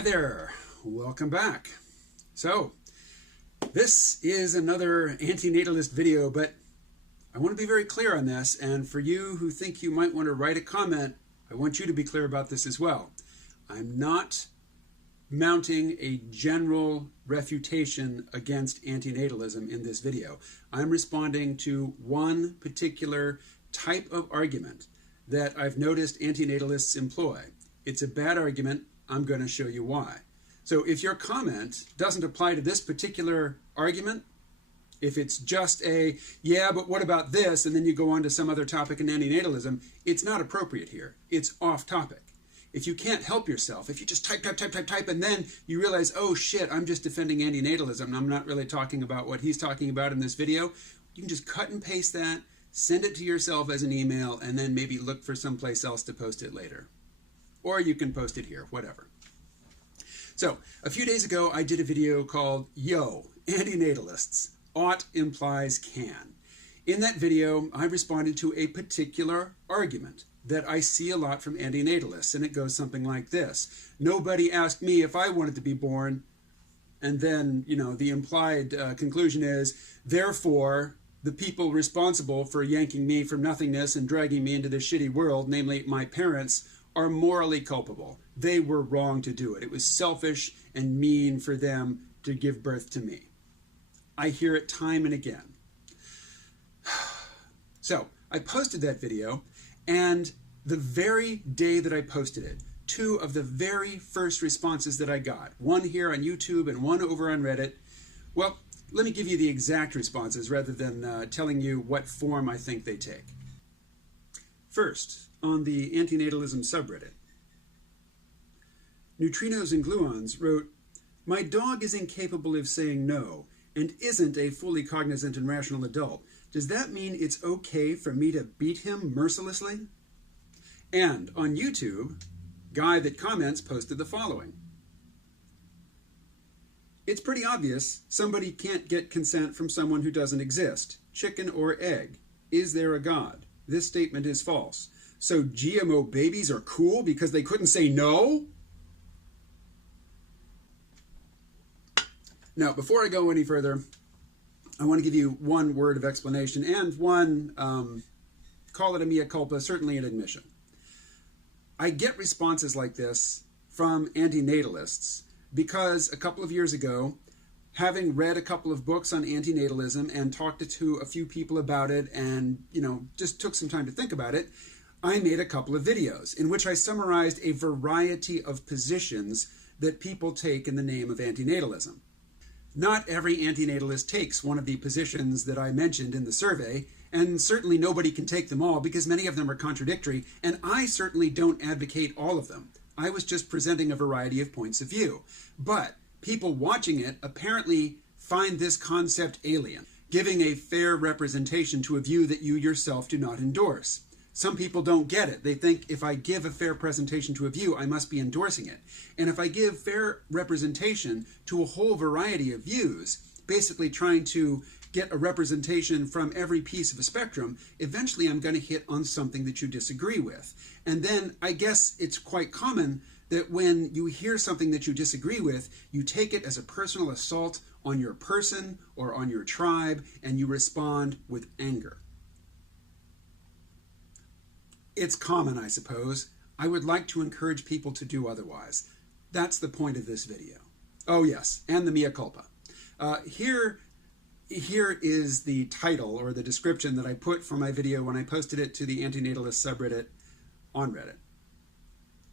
Hi there, welcome back. So, this is another antinatalist video, but I want to be very clear on this, and for you who think you might want to write a comment, I want you to be clear about this as well. I'm not mounting a general refutation against antinatalism in this video. I'm responding to one particular type of argument that I've noticed antinatalists employ. It's a bad argument. I'm going to show you why. So if your comment doesn't apply to this particular argument, if it's just a, yeah, but what about this, and then you go on to some other topic in antinatalism, it's not appropriate here. It's off topic. If you can't help yourself, if you just type, and then you realize, oh shit, I'm just defending antinatalism, and I'm not really talking about what he's talking about in this video, you can just cut and paste that, send it to yourself as an email, and then maybe look for someplace else to post it later. Or you can post it here, whatever. So, a few days ago, I did a video called, Yo, Antinatalists, Ought Implies Can. In that video, I responded to a particular argument that I see a lot from antinatalists, and it goes something like this. Nobody asked me if I wanted to be born, and then, the implied conclusion is, therefore, the people responsible for yanking me from nothingness and dragging me into this shitty world, namely my parents, are morally culpable. They were wrong to do it. It was selfish and mean for them to give birth to me. I hear it time and again. So I posted that video, and the very day that I posted it, two of the very first responses that I got, one here on YouTube and one over on Reddit, well, let me give you the exact responses rather than telling you what form I think they take. First, on the antinatalism subreddit, Neutrinos and Gluons wrote, "My dog is incapable of saying no and isn't a fully cognizant and rational adult. Does that mean it's okay for me to beat him mercilessly?" And on YouTube, Guy That Comments posted the following. "It's pretty obvious somebody can't get consent from someone who doesn't exist. Chicken or egg. Is there a God? This statement is false. So GMO babies are cool because they couldn't say no?" Now, before I go any further, I want to give you one word of explanation and one, call it a mea culpa, certainly an admission. I get responses like this from antinatalists because a couple of years ago, having read a couple of books on antinatalism and talked to a few people about it and, just took some time to think about it, I made a couple of videos in which I summarized a variety of positions that people take in the name of antinatalism. Not every antinatalist takes one of the positions that I mentioned in the survey, and certainly nobody can take them all because many of them are contradictory, and I certainly don't advocate all of them. I was just presenting a variety of points of view. But people watching it apparently find this concept alien, giving a fair representation to a view that you yourself do not endorse. Some people don't get it. They think if I give a fair presentation to a view, I must be endorsing it. And if I give fair representation to a whole variety of views, basically trying to get a representation from every piece of a spectrum, eventually I'm going to hit on something that you disagree with. And then I guess it's quite common that when you hear something that you disagree with, you take it as a personal assault on your person or on your tribe, and you respond with anger. It's common, I suppose. I would like to encourage people to do otherwise. That's the point of this video. Oh yes, and the mea culpa. Here is the title or the description that I put for my video when I posted it to the antinatalist subreddit on Reddit.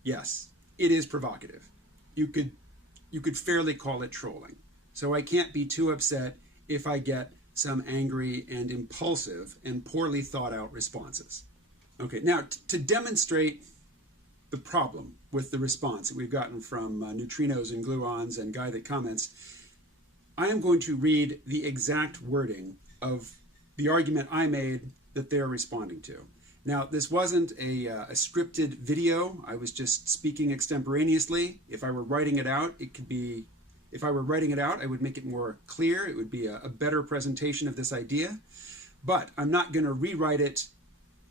Yes, it is provocative. You could fairly call it trolling. So I can't be too upset if I get some angry and impulsive and poorly thought out responses. Okay, now to demonstrate the problem with the response that we've gotten from Neutrinos and Gluons and Guy That Comments, I am going to read the exact wording of the argument I made that they're responding to. Now, this wasn't a scripted video. I was just speaking extemporaneously. If I were writing it out, I would make it more clear. It would be a better presentation of this idea. But I'm not going to rewrite it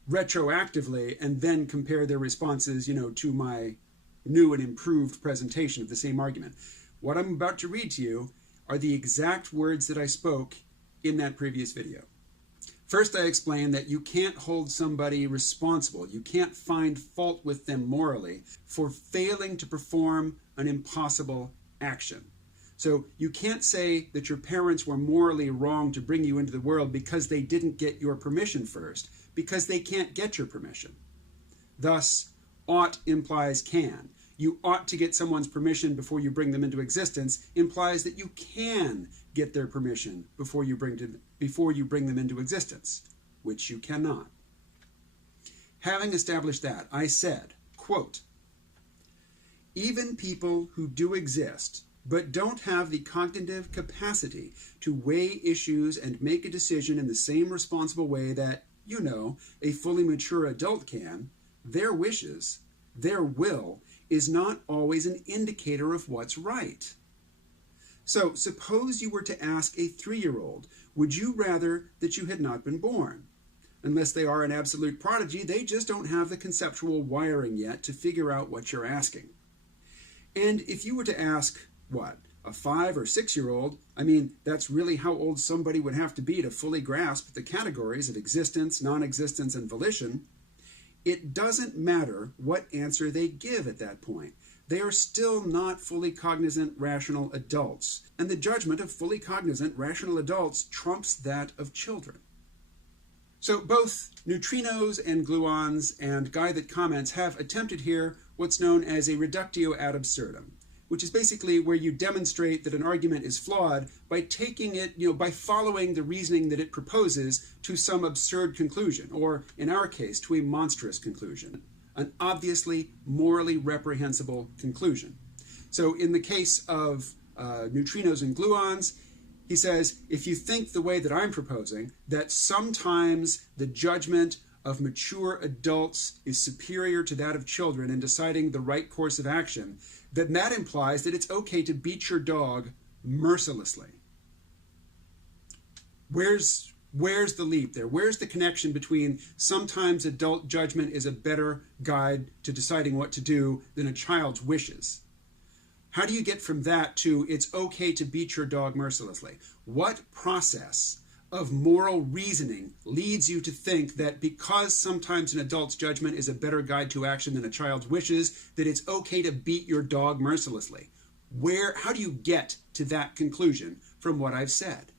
retroactively and then compare their responses, to my new and improved presentation of the same argument. What I'm about to read to you are the exact words that I spoke in that previous video. First, I explained that you can't hold somebody responsible. You can't find fault with them morally for failing to perform an impossible action. So you can't say that your parents were morally wrong to bring you into the world because they didn't get your permission first, because they can't get your permission. Thus, ought implies can. You ought to get someone's permission before you bring them into existence implies that you can get their permission before you bring them into existence, which you cannot. Having established that, I said, quote, even people who do exist but don't have the cognitive capacity to weigh issues and make a decision in the same responsible way that, you know, a fully mature adult can, their wishes, their will, is not always an indicator of what's right. So suppose you were to ask a 3-year-old, would you rather that you had not been born? Unless they are an absolute prodigy, they just don't have the conceptual wiring yet to figure out what you're asking. And if you were to ask, what, a 5 or 6-year-old, I mean, that's really how old somebody would have to be to fully grasp the categories of existence, non-existence, and volition, it doesn't matter what answer they give at that point. They are still not fully cognizant, rational adults, and the judgment of fully cognizant, rational adults trumps that of children. So both neutrinos and gluons and Guy That Comments have attempted here what's known as a reductio ad absurdum, which is basically where you demonstrate that an argument is flawed by taking it, by following the reasoning that it proposes to some absurd conclusion, or in our case, to a monstrous conclusion, an obviously morally reprehensible conclusion. So in the case of neutrinos and gluons, he says, if you think the way that I'm proposing, that sometimes the judgment of mature adults is superior to that of children in deciding the right course of action, then that implies that it's okay to beat your dog mercilessly. Where's the leap there? Where's the connection between sometimes adult judgment is a better guide to deciding what to do than a child's wishes? How do you get from that to it's okay to beat your dog mercilessly? What process of moral reasoning leads you to think that because sometimes an adult's judgment is a better guide to action than a child's wishes, that it's okay to beat your dog mercilessly? How do you get to that conclusion from what I've said?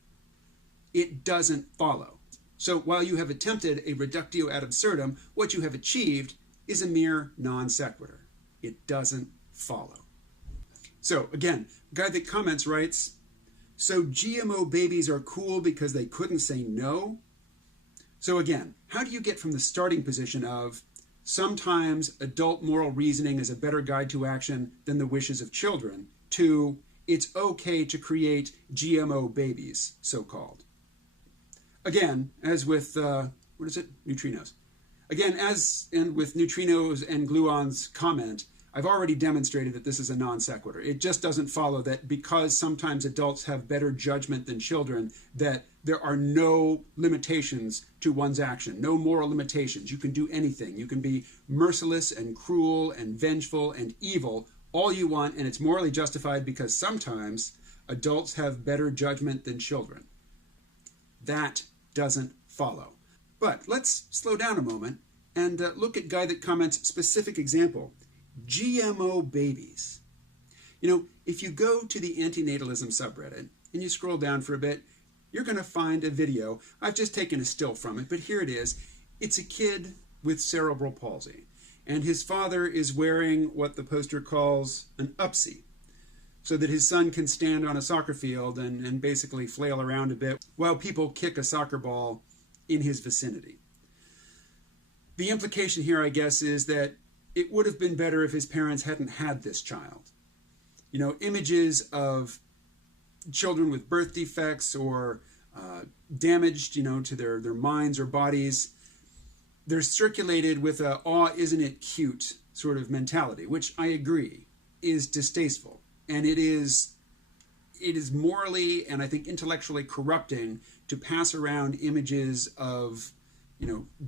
It doesn't follow. So while you have attempted a reductio ad absurdum, what you have achieved is a mere non sequitur. It doesn't follow. So again, Guy That Comments writes, so GMO babies are cool because they couldn't say no? So again, how do you get from the starting position of sometimes adult moral reasoning is a better guide to action than the wishes of children to it's okay to create GMO babies, so-called? Again, as with, neutrinos. Again, as and with neutrinos and gluons comment, I've already demonstrated that this is a non sequitur. It just doesn't follow that because sometimes adults have better judgment than children, that there are no limitations to one's action, no moral limitations. You can do anything. You can be merciless and cruel and vengeful and evil all you want, and it's morally justified because sometimes adults have better judgment than children. That doesn't follow. But let's slow down a moment and look at Guy That Comments' specific example. GMO babies. If you go to the antinatalism subreddit and you scroll down for a bit, you're going to find a video. I've just taken a still from it, but here it is. It's a kid with cerebral palsy, and his father is wearing what the poster calls an upsie, so that his son can stand on a soccer field and basically flail around a bit while people kick a soccer ball in his vicinity. The implication here, I guess, is that it would have been better if his parents hadn't had this child. Images of children with birth defects or damaged, to their minds or bodies, they're circulated with a, aw, isn't it cute sort of mentality, which I agree is distasteful. And it is morally and I think intellectually corrupting to pass around images of,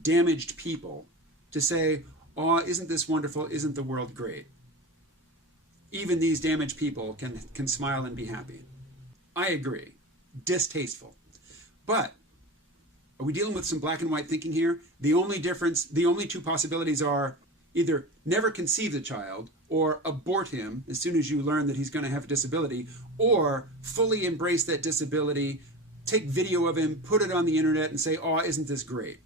damaged people to say, oh, isn't this wonderful? Isn't the world great? even these damaged people can smile and be happy. I agree. Distasteful. But are we dealing with some black and white thinking here? The only two possibilities are either never conceive the child or abort him as soon as you learn that he's going to have a disability, or fully embrace that disability, take video of him, put it on the internet and say, oh, isn't this great?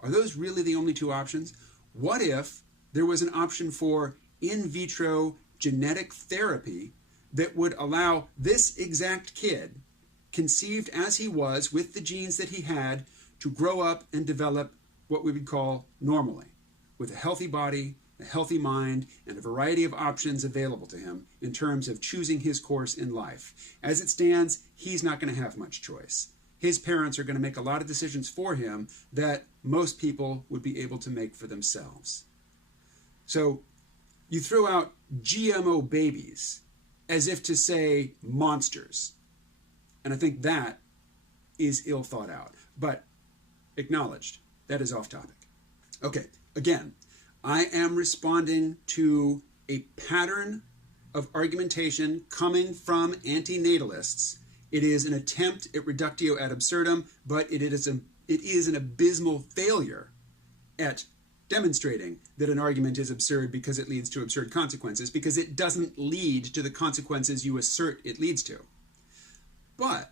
Are those really the only two options? What if there was an option for in vitro genetic therapy that would allow this exact kid, conceived as he was with the genes that he had, to grow up and develop what we would call normally, with a healthy body, a healthy mind, and a variety of options available to him in terms of choosing his course in life. As it stands, he's not going to have much choice. His parents are going to make a lot of decisions for him that most people would be able to make for themselves. So you throw out GMO babies as if to say monsters. And I think that is ill thought out, but acknowledged. That is off topic. Okay, again, I am responding to a pattern of argumentation coming from antinatalists. It is an attempt at reductio ad absurdum, but it is an abysmal failure at demonstrating that an argument is absurd because it leads to absurd consequences, because it doesn't lead to the consequences you assert it leads to. But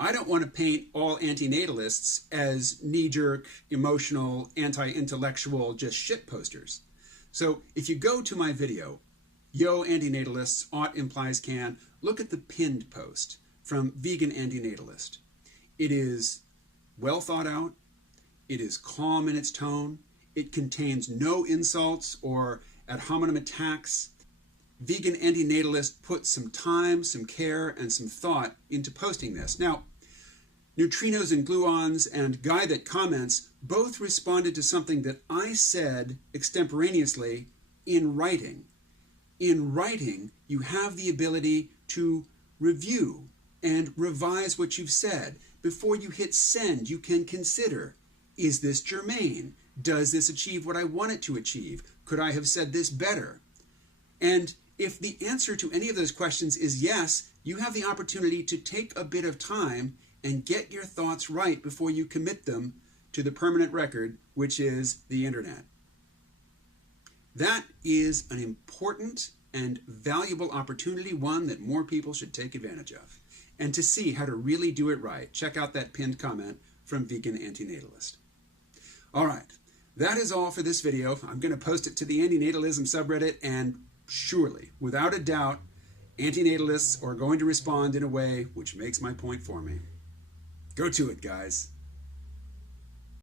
I don't want to paint all antinatalists as knee-jerk, emotional, anti-intellectual, just shit posters. So if you go to my video, Yo Antinatalists, Ought Implies Can, look at the pinned post from Vegan Antinatalist. It is well thought out, it is calm in its tone, it contains no insults or ad hominem attacks. Vegan Antinatalist put some time, some care, and some thought into posting this. Now, Neutrinos and Gluons and Guy That Comments both responded to something that I said extemporaneously in writing. In writing, you have the ability to review and revise what you've said. Before you hit send, you can consider, is this germane? Does this achieve what I want it to achieve? Could I have said this better? And if the answer to any of those questions is yes, you have the opportunity to take a bit of time and get your thoughts right before you commit them to the permanent record, which is the internet. That is an important and valuable opportunity, one that more people should take advantage of. And to see how to really do it right, check out that pinned comment from Vegan Antinatalist. All right, that is all for this video. I'm going to post it to the antinatalism subreddit, and surely, without a doubt, antinatalists are going to respond in a way which makes my point for me. Go to it, guys.